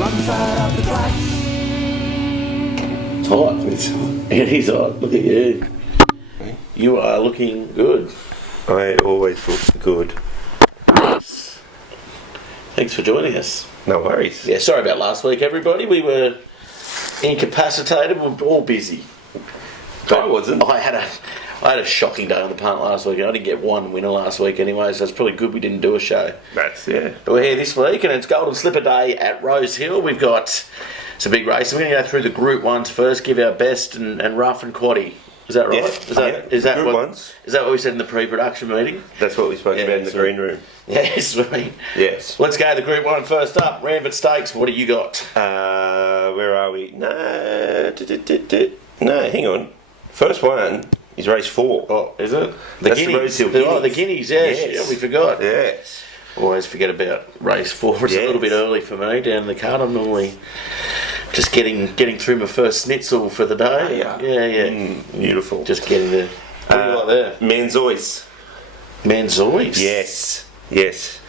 One side of the track. It's hot. It is hot. Look at you. You are looking good. I always look good. Thanks for joining us. No worries. Yeah, sorry about last week, everybody. We were incapacitated. We were all busy. I wasn't. I had a shocking day on the punt last week. I didn't get one winner last week anyway, so it's probably good we didn't do a show. Yeah. But we're here this week, and it's Golden Slipper Day at Rose Hill. We've got some big races. We're going to go through the Group 1s first, give our best and rough and quaddie. Is that right? Yeah. Is that Group what, 1s. Is that what we said in the pre-production meeting? That's what we spoke about in the green room. Yes, sweet. Yes. Let's go to the Group 1 first up. Ranford Stakes, what do you got? Where are we? No, hang on. First one is race 4. Oh, is it? That's the Rose Hill Guineas. Oh, the Guineas, yes. Yes. Yeah, we forgot. Yes. Always forget about race 4. It's a little bit early for me down in the card. I'm normally just getting through my first schnitzel for the day. Yeah. Beautiful. Just getting there. What do you like there? Manzois. Manzois? Yes.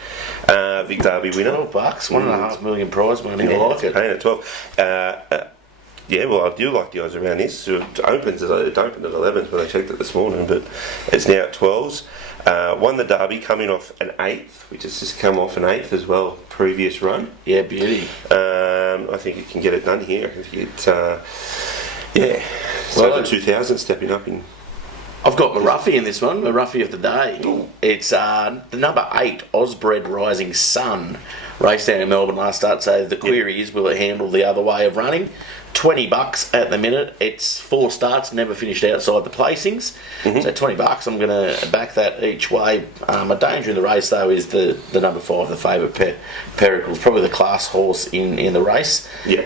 Vic Derby winner. $12, $1.5 million prize money. I like it. Paying at 12. Yeah, well, I do like the odds around this. It opened at 11th when I checked it this morning, but it's now at 12s. Won the Derby, coming off an 8th, which has just come off an 8th as well, previous run. Yeah, beauty. I think it can get it done here. So 2000 stepping up in. I've got my roughie in this one, my roughie of the day. Ooh. It's the number 8, Osbred Rising Sun. Raced down in Melbourne last start, so the query is, will it handle the other way of running? $20 at the minute. It's 4 starts, never finished outside the placings. So $20, I'm going to back that each way. My danger in the race, though, is the number 5, the favourite Pericles, probably the class horse in the race. Yeah.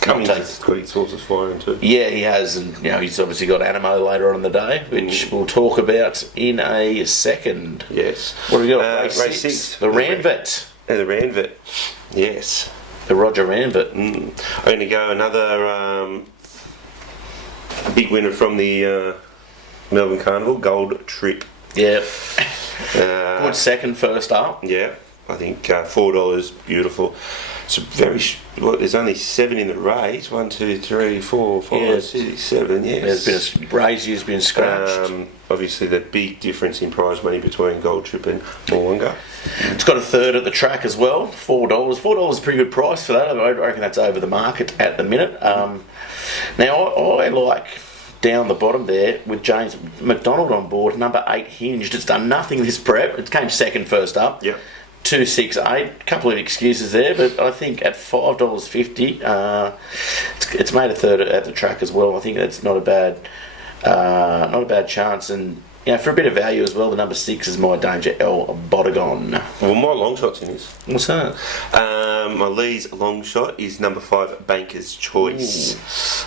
Cummings has got his horses firing too. Yeah, he has, and he's obviously got Animo later on in the day, which we'll talk about in a second. Yes. What have we got? Race 6. The Ranvet. The Ranvet. Yes. The Roger Ranvet. I'm going to go another big winner from the Melbourne Carnival, Gold Trip. Yeah. Good second first up. Yeah, I think $4, beautiful. It's there's only 7 in the race. 1, 2, 3, 4, 5, 6, 7. Yes. There's been has been scratched. Obviously, the big difference in prize money between Gold Trip and Moolunga. It's got a third at the track as well. $4. $4 is a pretty good price for that. I reckon that's over the market at the minute. Now I like down the bottom there with James McDonald on board. Number 8 Hinged. It's done nothing this prep. It came second first up. Yep. 268, a couple of excuses there, but I think at $5.50, it's made a third at the track as well. I think that's not a bad chance, and for a bit of value as well, the number 6 is My Danger El Bodegon. Well, my long shot's in this. What's that? My Lee's long shot is number 5 Banker's Choice.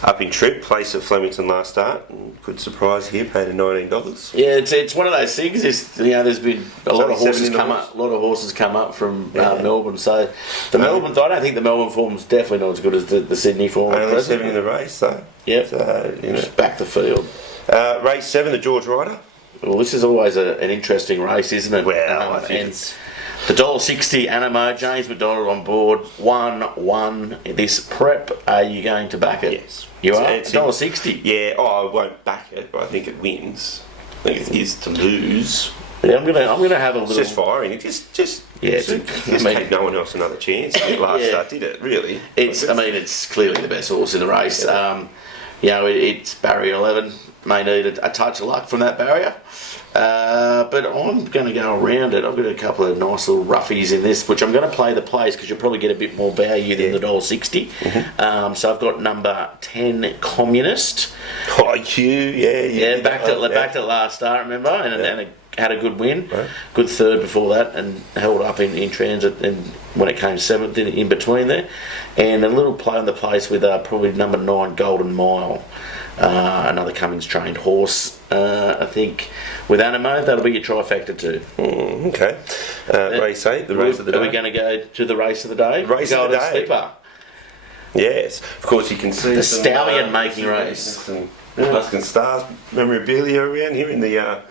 Up in Trip, place at Flemington last start. Good surprise here, paid $19. Yeah, it's one of those things. There's been a lot of horses come up from Melbourne. So the Melbourne, I don't think the Melbourne form's definitely not as good as the Sydney form. Only 7 in the race, though. Yep. So, just back the field. Race 7, the George Ryder. Well, this is always an interesting race, isn't it? Well, I think it's the $1.60 Animo, James McDonald on board, 1-1 this prep. Are you going to back it? Yes. You are? $1.60? Yeah, I won't back it, but I think it wins. I think it is to lose. Yeah, I'm gonna have a little. It's just firing. It just take no one else another chance. Last start, did it? Really? It's clearly the best horse in the race. It's barrier 11. May need a touch of luck from that barrier. But I'm going to go around it. I've got a couple of nice little roughies in this, which I'm going to play the plays because you'll probably get a bit more value than the $1.60. So I've got number 10 Communist. Oh, yeah. Backed it last start, remember? And it had a good win. Right. Good third before that and held up in transit and when it came 7th in between there. And a little play on the place with probably number 9 Golden Mile. Another Cummings trained horse, I think. With Animo, that'll be your trifecta too. Okay. Race 8, the race of the day. Are we going to go to the race of the day? Race of the day. Slipper. Yes. Of course, you can see the stallion making race. Some Tuscan Stars memorabilia around here in the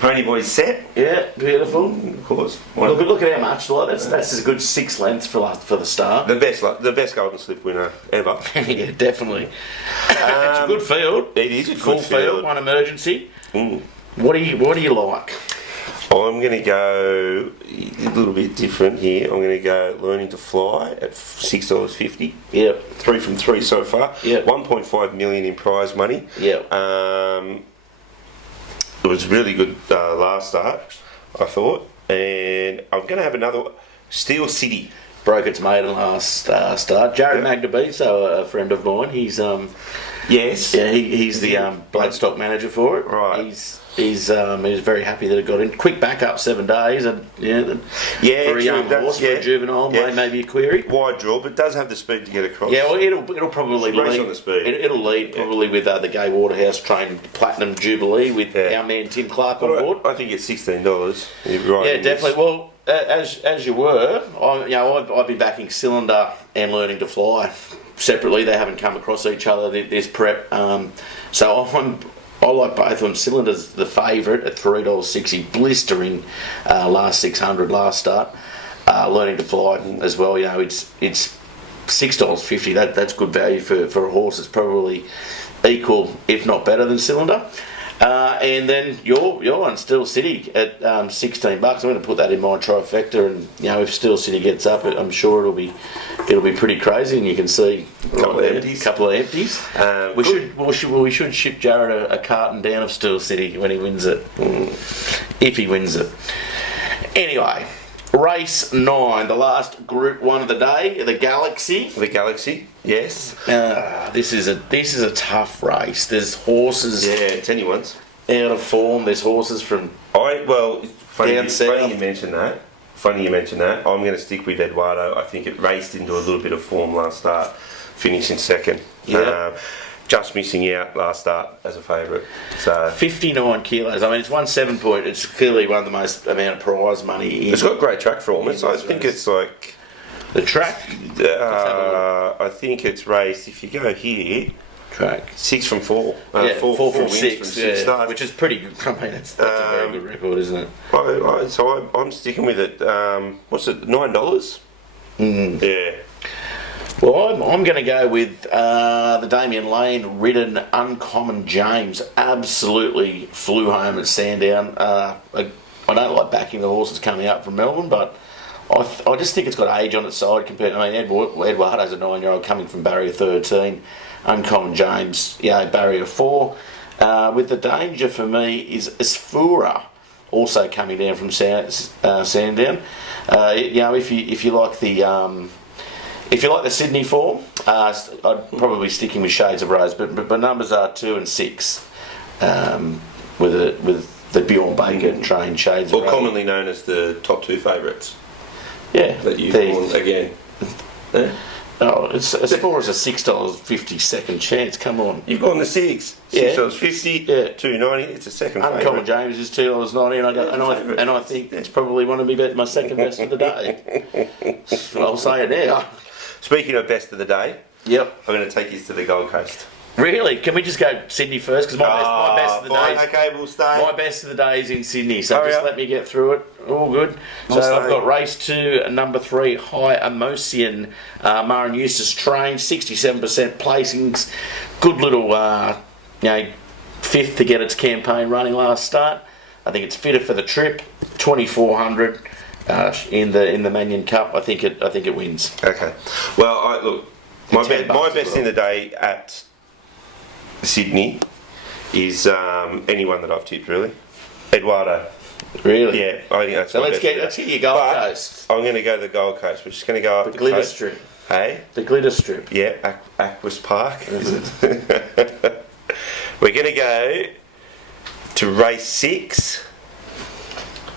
Ponyboys set. Yeah, beautiful. Of course. Look at how much. Like that's a good 6 lengths for the start. The best Golden Slip winner ever. Yeah, definitely. It's a good field. It is a good Full field. One emergency. What do you like? I'm going to go a little bit different here. I'm going to go Learning to Fly at $6.50. Yep. 3 from 3 so far. Yep. 1.5 million in prize money. Yep. It was really good last start, I thought. And I'm going to have another Steel City. Broke its maiden last start. Jared Magdabiso, a friend of mine. He's yes. Yeah, he's the bloodstock manager for it. Right. He's very happy that it got in. Quick backup, 7 days, and for a young horse, for a juvenile, maybe a query. Wide draw, but does have the speed to get across. Yeah, well, it'll probably race lead on the speed. It'll lead probably with the Gay Waterhouse trained Platinum Jubilee with our man Tim Clark on board. I think it's $16. You're right. Yeah, definitely. Well, as you were, I've been backing Cylinder and Learning to Fly separately. They haven't come across each other this prep, so I like both of them. Cylinder's the favourite at $3.60, blistering last 600 last start. Learning to Fly as well. It's $6.50. That's good value for a horse. It's probably equal, if not better, than Cylinder. And then your one, Steel City, at $16. I'm going to put that in my trifecta, and if Steel City gets up, I'm sure it'll be pretty crazy, and you can see a couple of empties. We should ship Jared a carton down of Steel City when he wins it, if he wins it. Anyway, race 9, the last Group 1 of the day, the Galaxy. The Galaxy, yes. This is a tough race. There's horses. Yeah, it's anyone's. Out of form. There's horses from funny down south. You mentioned that. Funny you mentioned that. I'm going to stick with Eduardo. I think it raced into a little bit of form last start, finishing second. Yeah. Just missing out last start as a favourite. So 59 kilos. I mean, it's won 7 point. It's clearly one of the most amount of prize money. It's got great track performance. I think it's like the track. I think it's raced. If you go here, track 6 from 4. Four from wins six, from 6 starts, which is pretty good. I mean, that's a very good record, isn't it? I'm sticking with it. What's it? $9. Yeah. Well, I'm going to go with the Damien Lane ridden Uncommon James. Absolutely flew home at Sandown. I don't like backing the horses coming up from Melbourne, but I just think it's got age on its side compared. I mean, Eduardo's a 9-year-old coming from barrier 13. Uncommon James, barrier 4. With the danger for me is Asfura, also coming down from Sandown. If you like the If you like the Sydney form, I'd probably be sticking with Shades of Rose, but numbers are 2 and 6 with the Bjorn Baker trained Shades of Rose. Or commonly known as the top 2 favourites. Yeah. That you've gone again. Yeah. Oh, it's as far as a $6.50 second chance. Come on, you've gone the 6. $6.50. Yeah. $2.90. It's a second favourite. Uncommon James is $2.90, and I think it's probably one of my second best of the day. I'll say it now. Speaking of best of the day, yep, I'm going to take you to the Gold Coast. Really? Can we just go Sydney first? Because my best of the day. Okay, we'll stay. My best of the day is in Sydney, so let me get through it. All good. So I've got race 2, number 3, High Emotion. Maren Eustace trained, 67% placings. Good little, 5th to get its campaign running last start. I think it's fitter for the trip. 2,400 in the Manion Cup. I think it wins. Okay. Well, my best in the day at Sydney is anyone that I've tipped, really. Eduardo. Really? Yeah, I think that's so. Let's get your Gold Coast. I'm going to go to the Gold Coast. We're just going to go up the glitter coast. strip. Hey? The glitter strip. Yeah, Aquas Park. Is it? We're going to go to race 6.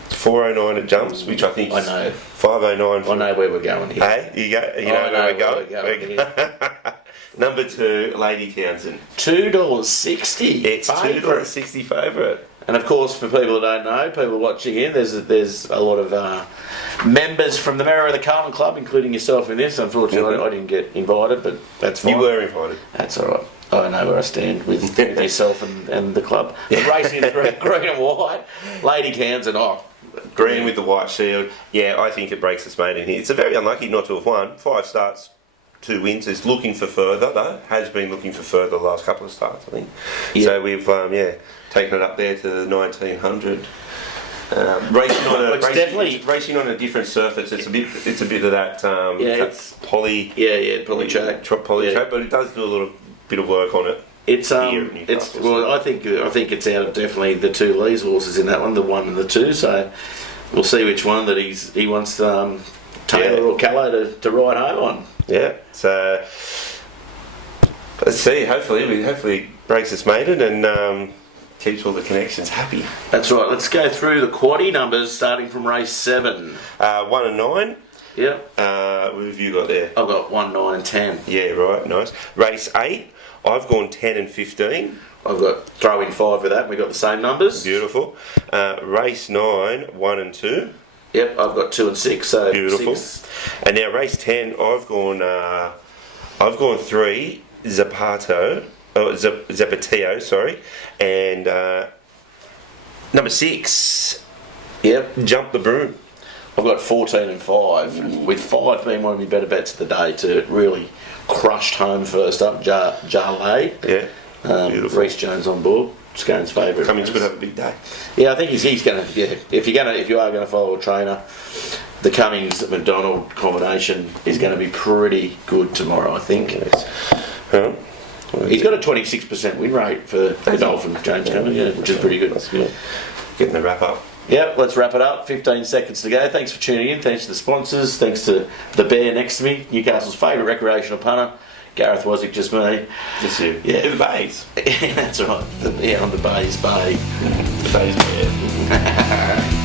409 it jumps, which I think I know. 509. I know where we're going here. Hey, you know where we're going. Number 2, Lady Townsend. $2.60. It's $2.60 favourite. And of course, for people that don't know, people watching in, there's a lot of members from the Merriweather Carlton Club, including yourself in this. Unfortunately, I didn't get invited, but that's fine. You were invited. That's all right. I know where I stand with yourself and the club. The racing in green and white. Lady Townsend, Green with the white shield. Yeah, I think it breaks its mate in here. It's a very unlucky not to have won. 5 starts, 2 wins. It's looking for further, though. Has been looking for further the last couple of starts, I think. Yeah. So we've, taken it up there to the 1900. Racing on a different surface. It's a bit of that it's poly track, track, but it does do a little bit of work on it. It's I think it's out of definitely the 2 Lee's horses in that one, the 1 and the 2. So we'll see which one that he wants Taylor or Callow to ride home on. Yeah. So let's see. Hopefully it breaks its maiden and keeps all the connections happy. That's right. Let's go through the quaddie numbers starting from race 7. 1 and 9. Yep. What have you got there? I've got 1, 9 and 10. Yeah, right, nice. Race 8, I've gone 10 and 15. I've got throw in 5 with that. We've got the same numbers. Beautiful. Race 9, 1 and 2. Yep, I've got 2 and 6. So beautiful. 6. And now race 10, I've gone 3, Zapatio, sorry, and number 6. Yep. Jump the Broom. I've got 14 and 5, with 5 being one of my better bets of the day too. It really crushed home first up, Jarlay. Yeah, beautiful. Reece Jones on board, Scone's favourite. Cummings could have a big day. Yeah, I think he's going to. Yeah, if you are going to follow a trainer, the Cummings McDonald combination is going to be pretty good tomorrow, I think. Yes. He's got a 26% win rate for the Dolphin, James Cummings, which is pretty good. That's good. Getting the wrap up. Yep, let's wrap it up. 15 seconds to go. Thanks for tuning in. Thanks to the sponsors. Thanks to the bear next to me, Newcastle's favourite recreational punter. Gareth Wozniak, just me. Just you. Yeah. The Bays. That's right. On the Bays Bay. The Bays Bear.